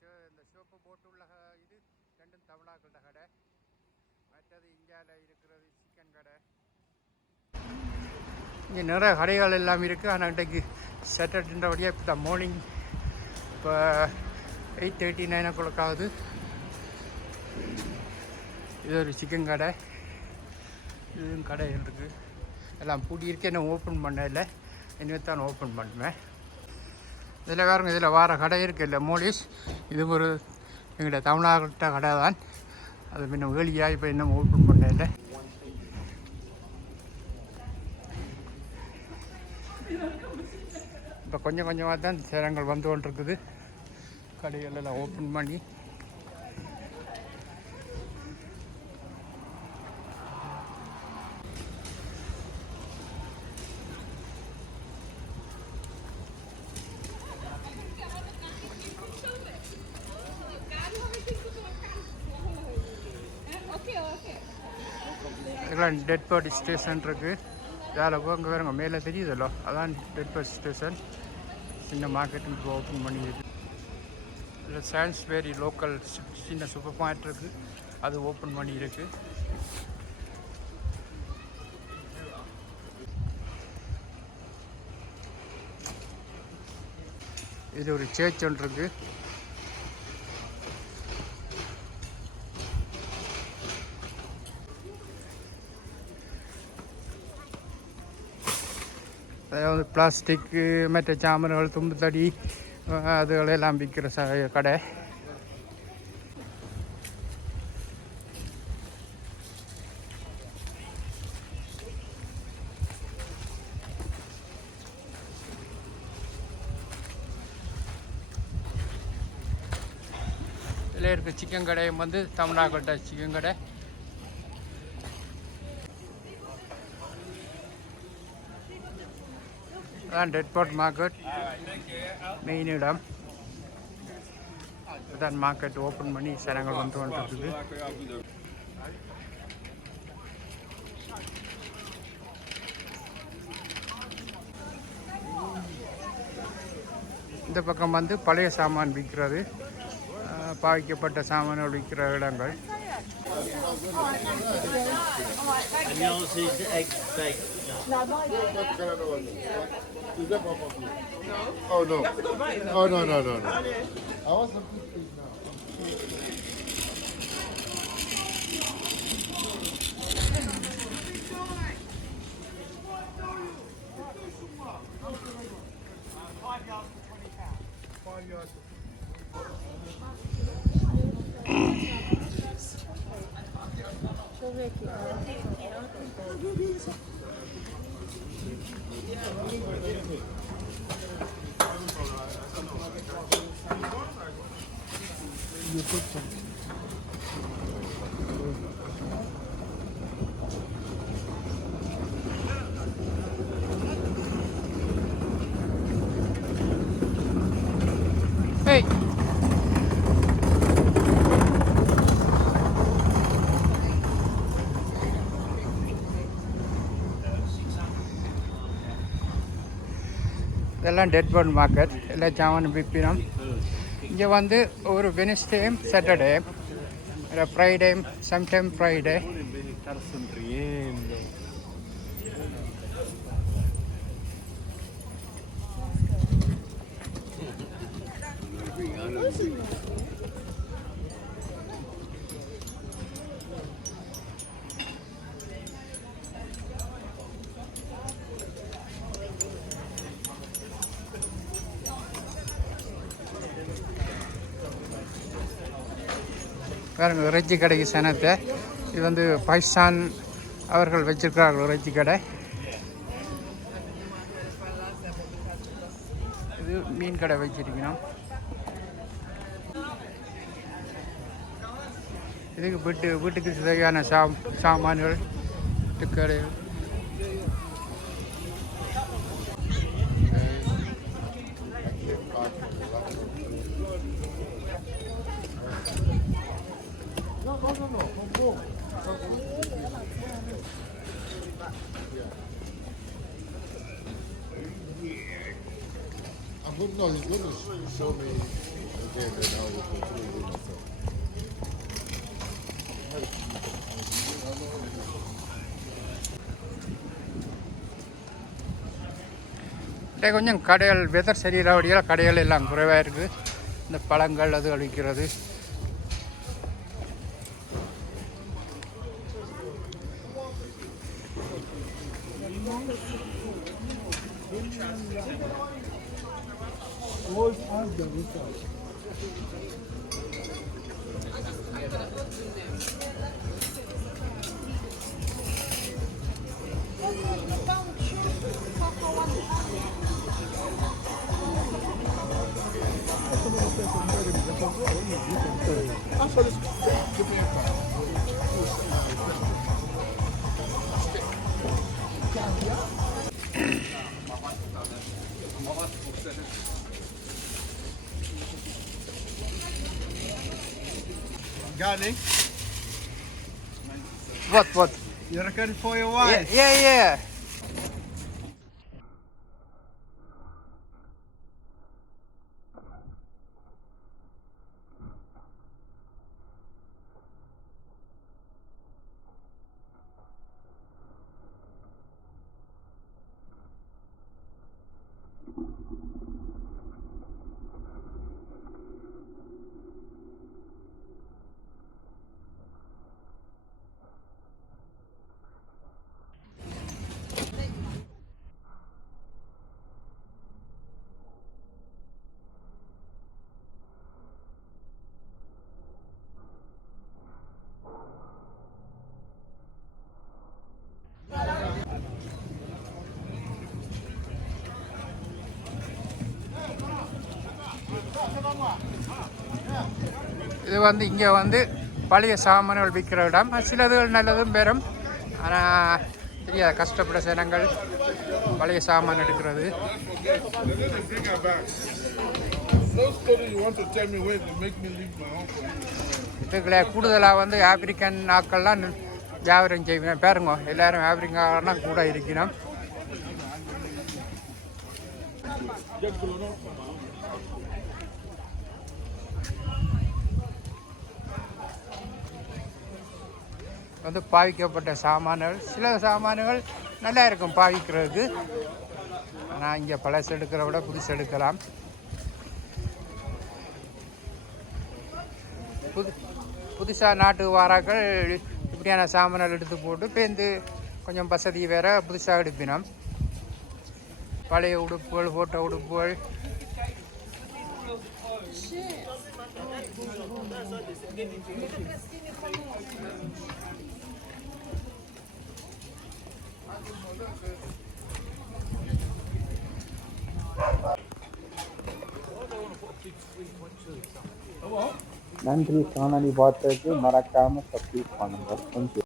இந்த சிவப்பு போட்டு உள்ள இது ரெண்டும் தமிழாக்கள கடை. மற்றது இந்தியாவில் இருக்கிறது சிக்கன் கடை. இங்கே நிறைய கடைகள் எல்லாம் இருக்குது. ஆனால் இன்றைக்கு சாட்டர்டேன்றபடியாக இப்போ தான் மார்னிங் இப்போ 8:30 9 o'clock ஆகுது. இது ஒரு சிக்கன் கடை. இதுவும் கடைகள் இருக்குது. எல்லாம் பூட்டி இருக்கு. என்ன ஓப்பன் பண்ணல, இனிமேல் தான் ஓப்பன் பண்ணுவேன். இதில் வேறுங்க இதில் வார கடை இருக்குது இல்லை மோலிஸ். இது ஒரு எங்கள்கிட்ட தமிழ்நாட்டு கடை தான். அது இன்னும் வேலியாக இப்போ இன்னும் ஓப்பன் பண்ணல. இப்போ கொஞ்சம் கொஞ்சமாக தான் சேரங்கள் வந்து கொண்டிருக்குது. கடைகள் எல்லாம் ஓப்பன் பண்ணி இதெல்லாம் டெட் பாடி ஸ்டேஷன் இருக்குது. இதில் போங்க வேறுங்க மேலே தெரியுதല്ലോ, அதான் டெட் பாடி ஸ்டேஷன். சின்ன மார்க்கெட்டு இப்போ ஓப்பன் பண்ணியிருக்கு. இதில் சான்ஸ்பேரி லோக்கல் சின்ன சூப்பர் மார்க்கெட் இருக்குது, அது ஓப்பன் பண்ணியிருக்கு. இது ஒரு சேர்ச் ஒன்று இருக்குது. அதாவது பிளாஸ்டிக்கு மற்ற சாமான்கள் தும்பு தடி அதுகளெல்லாம் விற்கிற கடை. இதில் இருக்க சிக்கன் கடையும் வந்து தமிழ்நாடு சிக்கன் கடை. அதான் டெட் பாட் மார்க்கெட் மெயின் இடம். அதான் மார்க்கெட் ஓப்பன் பண்ணி சனங்கள் வந்து வந்துருக்குது. இந்த பக்கம் வந்து பழைய சாமான் விற்கிறது, பாவிக்கப்பட்ட சாமான்கள் விற்கிற இடங்கள். Oh no. Oh no. I want some please now. Hey! இதெல்லாம் டெட் பாட் மார்க்கெட். எல்லாம் சாமான் விற்பினோம். இங்கே வந்து ஒரு வெனஸ்டேயும் சாட்டர்டே, ஃப்ரைடேயும் சம்டைம் ஃப்ரைடே. பாருங்கள் இறைச்சி கடைக்கு சனத்தை. இது வந்து பாகிஸ்தான் அவர்கள் வச்சிருக்கிறார்கள் இறைச்சி கடை. இது மீன் கடை வச்சிருக்கணும். இதுக்கு வீட்டுக்கு தேவையான சாமான்கள் கடை. I'm putting all these windows to show me. okay, then I will continue doing myself. இங்கே கொஞ்சம் கடைகள் வெதர் சரியில்லாதபடியால் கடைகள் எல்லாம் குறைவாக இருக்குது. இந்த பழங்கள் அது அழிக்கிறது. Garlic, What? you ready for your wife? Yeah. இது வந்து இங்கே வந்து பழைய சாமான்கள் விற்கிற இடம். சிலதுகள் நல்லதும் பெறும். ஆனால் தெரியாது கஷ்டப்பட ஜனங்கள் பழைய சாமான் எடுக்கிறது. இதுக்குள்ள கூடுதலாக வந்து ஆப்பிரிக்கன் ஆக்கள்லாம் வியாபாரம் செய்வேன். பாருங்க, எல்லாரும் ஆப்பிரிக்காலாம் கூட இருக்கணும். வந்து பாவிக்கப்பட்ட சாமான்கள், சில சாமான்கள் நல்லா இருக்கும் பாவிக்கிறதுக்கு. ஆனால் இங்கே பழசு எடுக்கிறத விட புதுசு எடுக்கலாம். புதுசாக நாட்டுக்கு வாராக்கள் இப்படியான சாமான்கள் எடுத்து போட்டு பேருந்து கொஞ்சம் வசதி வேற புதுசாக எடுப்பினோம். பழைய உடுப்புகள், போட்ட உடுப்புகள். நன்றி. காணொளி பார்த்ததுக்கு மறக்காம சப்ஸ்கிரைப் பண்ணுங்க.